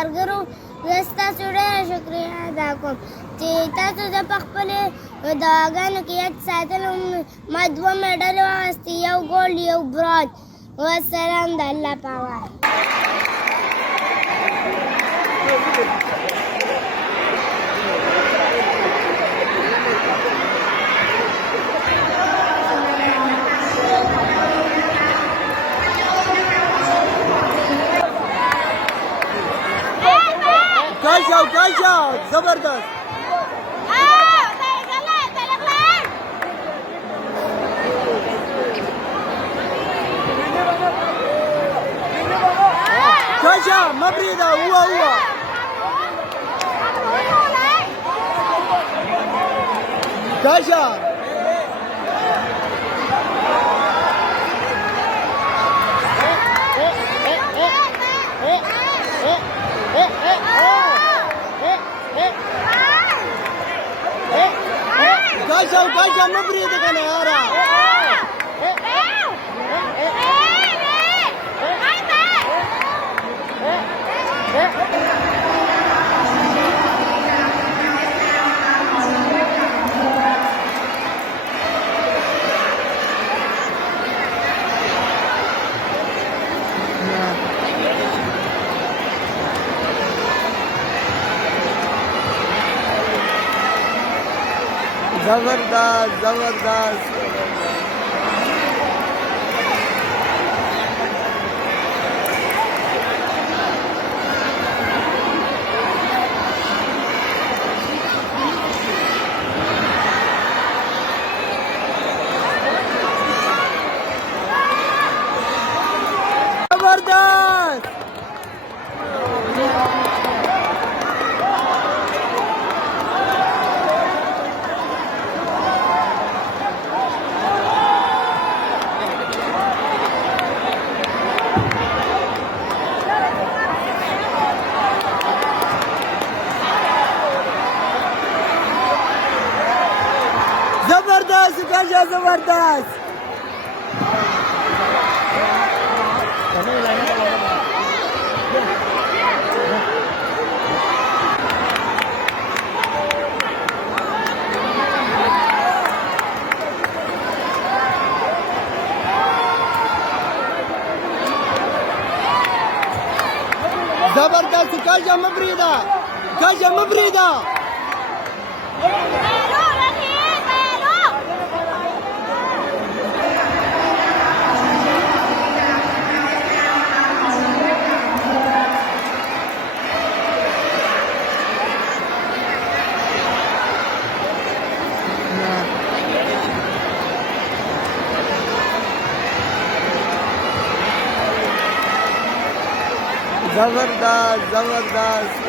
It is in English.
کارګرو ستاسو ډېره شکریه ادا کوم چې تاسو زه په خپلې دعاګانو کې یاد ساتلم. ما 2 مډالې واخیستې، یو ګولډ یو برونز. والسلام د الله په امان. Kaşa zabardast. Kaşa mabrida huwa. Kaşa Kaşa mabrida kana yara. Zabardast. Kaşa zabardast. Zabardast. Kaşa mabrida. Zabardast.